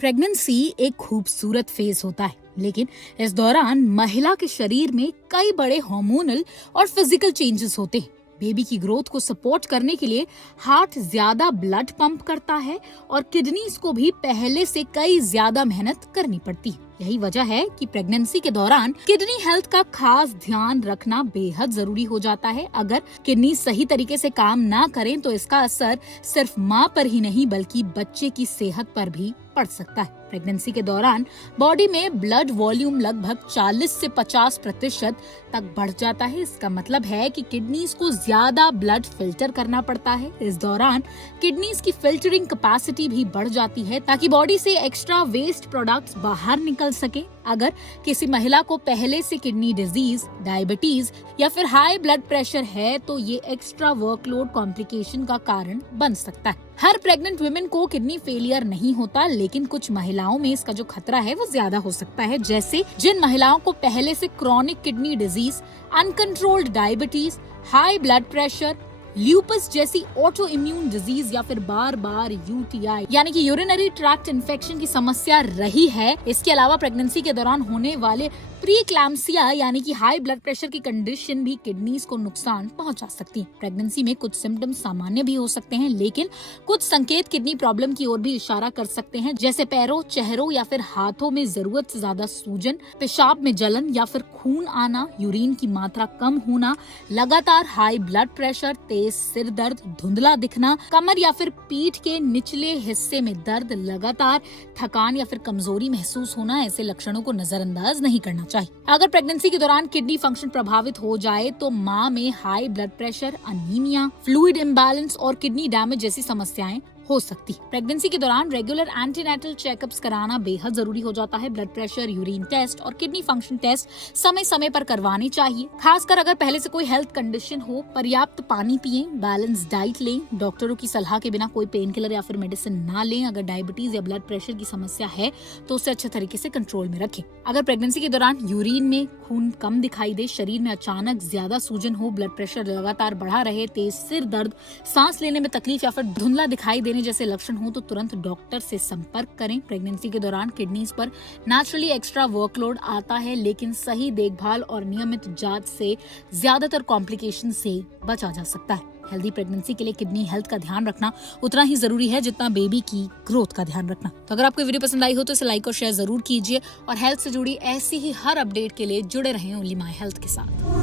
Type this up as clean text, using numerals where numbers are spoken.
Pregnancy एक खूबसूरत phase होता है, लेकिन इस दौरान महिला के शरीर में कई बड़े हार्मोनल और फिजिकल चेंजेस होते हैं। बेबी की ग्रोथ को सपोर्ट करने के लिए हार्ट ज्यादा ब्लड पंप करता है और किडनीज को भी पहले से कई ज्यादा मेहनत करनी पड़ती है। यही वजह है कि प्रेगनेंसी के दौरान किडनी हेल्थ का खास ध्यान रखना बेहद जरूरी हो जाता है। अगर किडनी सही तरीके से काम ना करें तो इसका असर सिर्फ माँ पर ही नहीं बल्कि बच्चे की सेहत पर भी पड़ सकता है। प्रेगनेंसी के दौरान बॉडी में ब्लड वॉल्यूम लगभग 40 से 50% तक बढ़ जाता है। इसका मतलब है कि किडनीज को ज्यादा ब्लड फिल्टर करना पड़ता है। इस दौरान किडनीज की फिल्टरिंग कैपेसिटी भी बढ़ जाती है ताकि बॉडी से एक्स्ट्रा वेस्ट प्रोडक्ट्स बाहर निकल सके। अगर किसी महिला को पहले से किडनी डिजीज, डायबिटीज या फिर हाई ब्लड प्रेशर है तो ये एक्स्ट्रा वर्कलोड कॉम्प्लिकेशन का कारण बन सकता है। हर प्रेग्नेंट वुमेन को किडनी फेलियर नहीं होता, लेकिन कुछ महिलाओं में इसका जो खतरा है वो ज्यादा हो सकता है। जैसे जिन महिलाओं को पहले से chronic kidney disease, uncontrolled diabetes, high blood pressure, lupus जैसी ऑटो इम्यून डिजीज या फिर बार बार यूटीआई यानी कि यूरिनरी ट्रैक्ट इन्फेक्शन की समस्या रही है। इसके अलावा प्रेगनेंसी के दौरान होने वाले प्रीक्लैम्सिया यानी कि हाई ब्लड प्रेशर की कंडीशन भी किडनीज को नुकसान पहुंचा सकती है। प्रेगनेंसी में कुछ सिम्टम्स सामान्य भी हो सकते हैं, लेकिन कुछ संकेत किडनी प्रॉब्लम की ओर भी इशारा कर सकते हैं, जैसे पैरों, चेहरों या फिर हाथों में जरूरत से ज्यादा सूजन, पेशाब में जलन या फिर खून आना, यूरिन की मात्रा कम होना, लगातार हाई ब्लड प्रेशर, तेज सिर दर्द, धुंधला दिखना, कमर या फिर पीठ के निचले हिस्से में दर्द, लगातार थकान या फिर कमजोरी महसूस होना। ऐसे लक्षणों को नजरअंदाज नहीं करना चाहिए। अगर प्रेगनेंसी के दौरान किडनी फंक्शन प्रभावित हो जाए तो मां में high blood pressure, anaemia, fluid imbalance और किडनी डैमेज जैसी समस्याएं हो सकती है। प्रेगनेंसी के दौरान रेगुलर एंटीनेटल चेकअप्स कराना बेहद जरूरी हो जाता है। ब्लड प्रेशर, यूरिन टेस्ट और किडनी फंक्शन टेस्ट समय समय पर करवाने चाहिए। खासकर अगर पहले से कोई हेल्थ कंडीशन हो। पर्याप्त पानी पिएं, बैलेंस डाइट लें, डॉक्टरों की सलाह के बिना कोई पेन किलर या फिर मेडिसिन ना लें। अगर डायबिटीज या ब्लड प्रेशर की समस्या है तो उसे अच्छे तरीके से कंट्रोल में रखें। अगर प्रेगनेंसी के दौरान यूरिन में खून कम दिखाई दे, शरीर में अचानक ज्यादा सूजन हो, ब्लड प्रेशर लगातार बढ़ा रहे, तेज सिर दर्द, सांस लेने में तकलीफ या फिर धुंधला दिखाई देने जैसे लक्षण हो तो तुरंत डॉक्टर से संपर्क करें। प्रेगनेंसी के दौरान किडनीज पर नेचुरली एक्स्ट्रा वर्कलोड आता है, लेकिन सही देखभाल और नियमित जांच से ज्यादातर कॉम्प्लिकेशन से बचा जा सकता है। हेल्दी प्रेगनेंसी के लिए किडनी हेल्थ का ध्यान रखना उतना ही जरूरी है जितना बेबी की ग्रोथ का ध्यान रखना। तो अगर आपको वीडियो पसंद आई हो तो इसे लाइक और शेयर जरूर कीजिए और हेल्थ से जुड़ी ऐसी ही हर अपडेट के लिए जुड़े रहें ओनली माय हेल्थ के साथ।